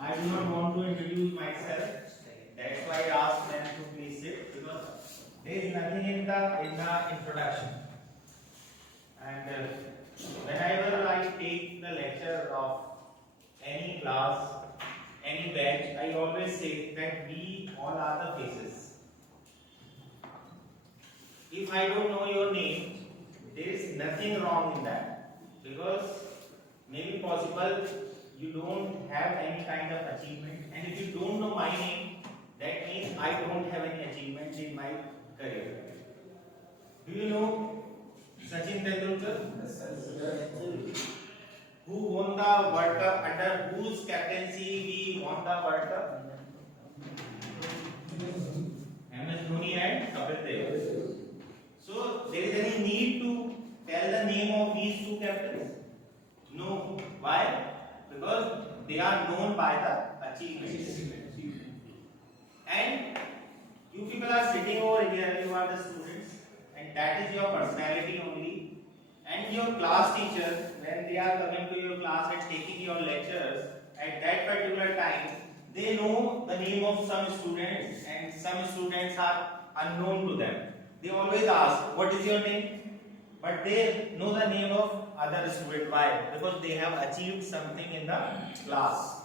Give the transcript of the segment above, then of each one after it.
I do not want to introduce myself. That's why I asked them to please sit because there is nothing in the introduction. And whenever I take the lecture of any class, any batch, I always say that we all are the faces. If I don't know your name, there is nothing wrong in that because maybe possible you don't have any kind of achievement, and if you don't know my name, that means I don't have any achievement in my career. Do you know Sachin Tendulkar? Who won the World Cup? Under whose captaincy we won the World Cup? MS Dhoni and Kapil Dev. So there is any need to tell the name of these two captains? No. Why? Because they are known by the achievements. And you people are sitting over here, you are the students, and that is your personality only. And your class teacher, when they are coming to your class and taking your lectures, at that particular time, they know the name of some students, and some students are unknown to them. They always ask, what is your name? But they know the name of other student. Why? Because they have achieved something in the class,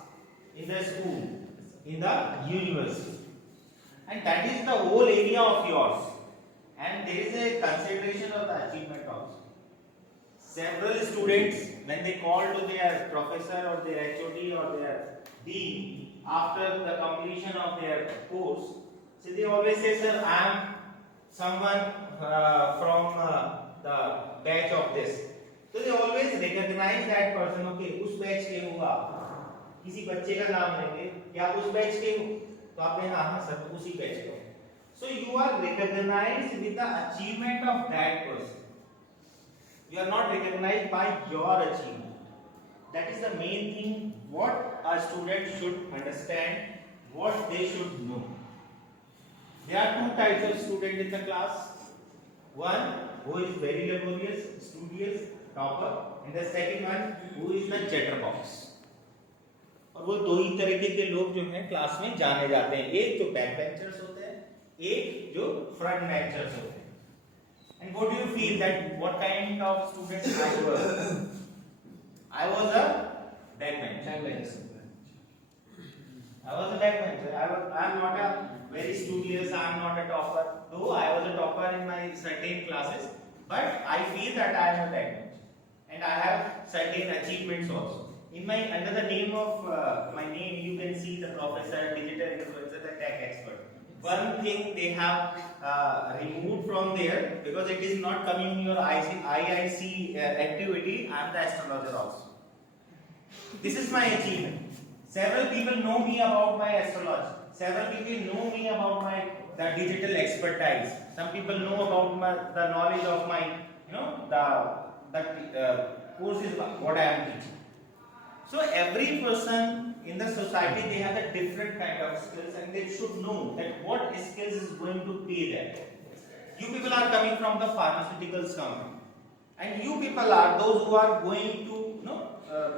in the school, in the university. And that is the whole area of yours. And there is a consideration of the achievement also. Several students, when they call to their professor or their HOD or their dean after the completion of their course, so they always say, sir, I am someone from the batch of this. So they always recognize that person. Okay, उस batch के हो आप, किसी बच्चे का नाम लेंगे, क्या उस बैच के हो, तो आप कहेंगे हाँ सर उसी बैच के हो. So you are recognized with the achievement of that person. You are not recognized by your achievement. That is the main thing. What a student should understand, what they should know. There are two types of student in the class. One who is very laborious, studious, topper, and the second one who is the chatterbox. और वो दो ही तरीके के लोग जो हैं class में जाने जाते हैं, एक जो बैक बेंचर्स होते हैं, एक जो फ्रंट बेंचर्स होते हैं. And what do you feel that what kind of student I was? I was a backbencher. I was a backbencher. I am not a very studious. I am not a topper. Though I was a topper in my certain classes, but I feel that I am a backbencher, and I have certain achievements also. In my under the name of my name, you can see the professor, digital influencer, the tech expert. One thing they have removed from there because it is not coming in your IIC activity. I am the astrologer also. This is my achievement. Several people know me about my astrology. Several people know me about the digital expertise. Some people know about the knowledge of my, the courses what I am teaching. So every person in the society, they have a different kind of skills, and they should know that what skills is going to pay them. You people are coming from the pharmaceuticals company, and you people are those who are going to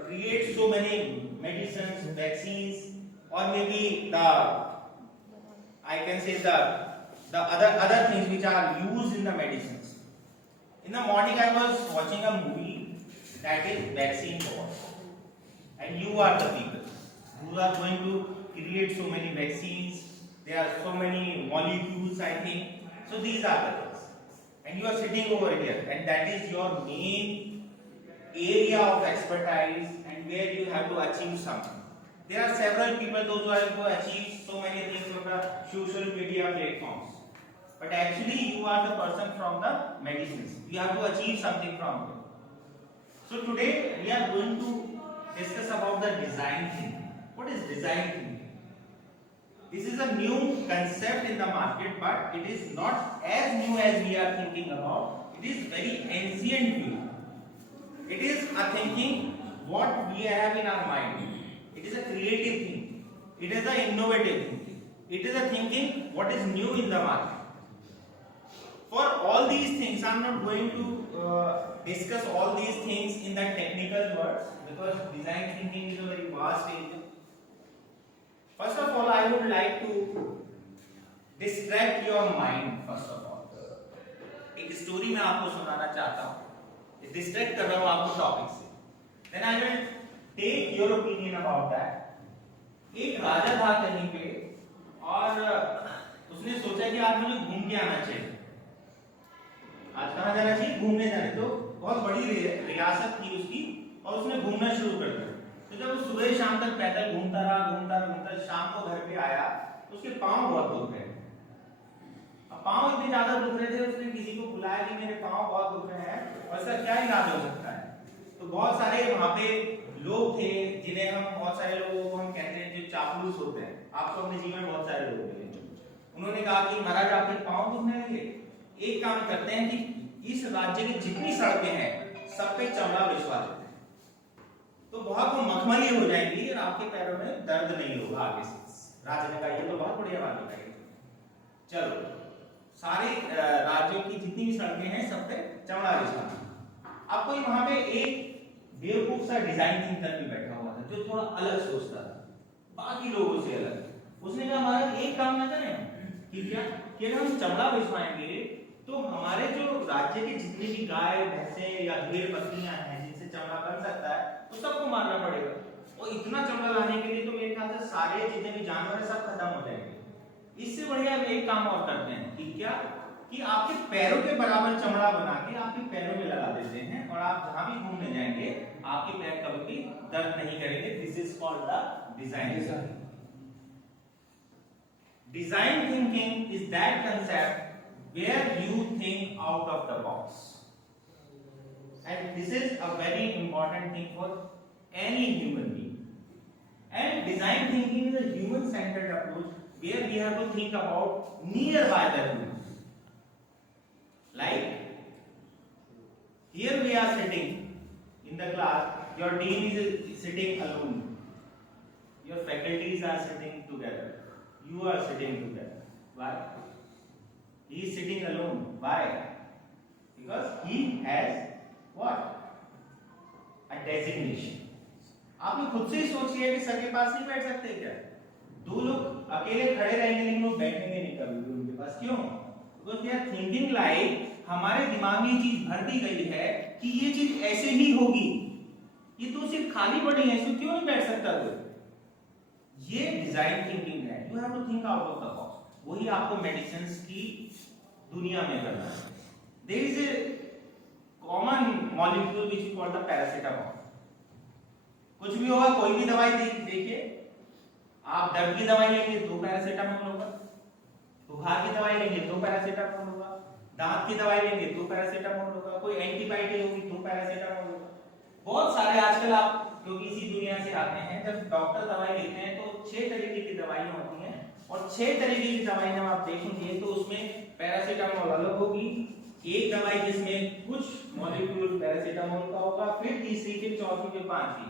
create so many medicines, vaccines, or maybe I can say the other things which are used in the medicines. In the morning, I was watching a movie that is Vaccine War, and you are the people who are going to create so many vaccines. There are so many molecules, I think. So these are the things, and you are sitting over here, and that is your main area of expertise, and where you have to achieve something. There are several people those who are going to achieve so many things from the social media platforms, but actually you are the person from the medicines. You have to achieve something from it. So today we are going to discuss about the design thinking. What is design thinking? This is a new concept in the market, but it is not as new as we are thinking about. It is very ancient view. It is a thinking what we have in our mind. It is a creative thinking. It is an innovative thinking. It is a thinking what is new in the market. For all these things, I am not going to discuss all these things in the technical words because design thinking is a very vast area. First of all, I would like to distract your mind. First of all, एक story मैं आपको सुनाना चाहता हूँ, distract कर रहा हूँ आपको टॉपिक से. Then I will take your opinion about that. एक राजा था कहीं पे और उसने सोचा कि आज मुझे घूम के आना चाहिए. आज कहाँ जाना चाहिए? घूमने जाने. तो बहुत बड़ी रियासत थी उसकी और उसने घूमना शुरू कर दिया. तो जब वो सुबह शाम तक पैदल घूमता रहा, शाम को घर पे आया तो उसके पाँव बहुत दुख रहे. अब पाँव इतने ज्यादा दुख रहे थे, उसने किसी को बुलाया कि मेरे पाँव बहुत दुख रहे हैं और इसका क्या इलाज हो सकता है. तो बहुत सारे वहाँ पे लोग थे जिन्हें हम, बहुत सारे लोगों को हम कहते हैं जो चापलूस होते हैं. आपको अपने जीवन में बहुत सारे लोग मिले. उन्होंने कहा कि महाराज आपके पाँव दुखने लगे, एक काम करते हैं कि इस राज्य की जितनी सड़कें हैं सब पे चमड़ा बिछवा देते हैं, तो बहुत वो मखमली हो जाएंगी और आपके पैरों में दर्द नहीं होगा आगे से. राजा ने कहा ये तो बहुत बढ़िया बात बताई. चलो सारे राज्यों की जितनी भी सड़कें हैं सब पे चमड़ा बिछवाना. अब कोई वहां पे एक बेवकूफ सा डिजाइन थिंकर भी बैठा हुआ था जो थोड़ा अलग सोचता था, बाकी लोगों से अलग. उसने कहा महाराज एक काम ना करें कि क्या कि अगर हम चमड़ा बिछवाएंगे तो हमारे जो राज्य के जितनी भी गाय भैंसे या भेड़ बकरियां हैं जिनसे चमड़ा बन सकता है तो सबको मारना पड़ेगा. और इतना चमड़ा लाने के लिए तो मेरे ख्याल से सारे जितने भी जानवर है सब खत्म हो जाएंगे. इससे बढ़िया एक काम और करते हैं कि क्या कि आपके पैरों के बराबर चमड़ा बना के आपके पैरों में लगा देते हैं और आप जहां भी घूमने जाएंगे आपके पैर कभी भी दर्द नहीं करेंगे. This is called the design. Design thinking is that concept where you think out of the box, and this is a very important thing for any human being. And design thinking is a human-centered approach where we have to think about nearby the rules. Like here we are sitting in the class. Your dean is sitting alone. Your faculties are sitting together. You are sitting together. Why? He is sitting alone. Why? Because he has what? A designation. आपने खुद से ही सोच लिया कि sir के पास नहीं बैठ सकते क्या? दो लोग अकेले खड़े रहेंगे लेकिन वो बैठेंगे नहीं कभी भी उनके पास. क्यों? Because they are thinking like हमारे दिमाग में ये चीज भर दी गई है कि ये चीज ऐसे ही होगी. ये तो सिर्फ खाली पड़ी है, इसमें क्यों नहीं बैठ सकता कोई? ये डिजाइन थिंकिंग है. You have to think out of the box. वही आपको मेडिसिन की दुनिया में करना है. There is a common molecule which is called the paracetamol. कुछ भी होगा, कोई भी दवाई देखिए, आप दर्द की दवाई लेंगे तो पैरासीटामोल होगा, बुखार की दवाई लेंगे तो पैरासीटामोल होगा, दांत की दवाई लेंगे तो पैरासीटामोल होगा, कोई एंटीबायोटिक होगी तो पैरासीटामोल होगा. बहुत सारे आजकल आप क्योंकि इसी दुनिया से आते हैं, जब डॉक्टर दवाई लेते हैं तो 6 तरीके की दवाइयां होती हैं और 6 तरीके की दवाई जब आप देखेंगे तो उसमें पैरासीटामोल अलग होगी. एक दवाई जिसमें कुछ मॉलिक्यूल पैरासीटामोल का होगा, फिर तीसरी, फिर चौथी, फिर पांचवी.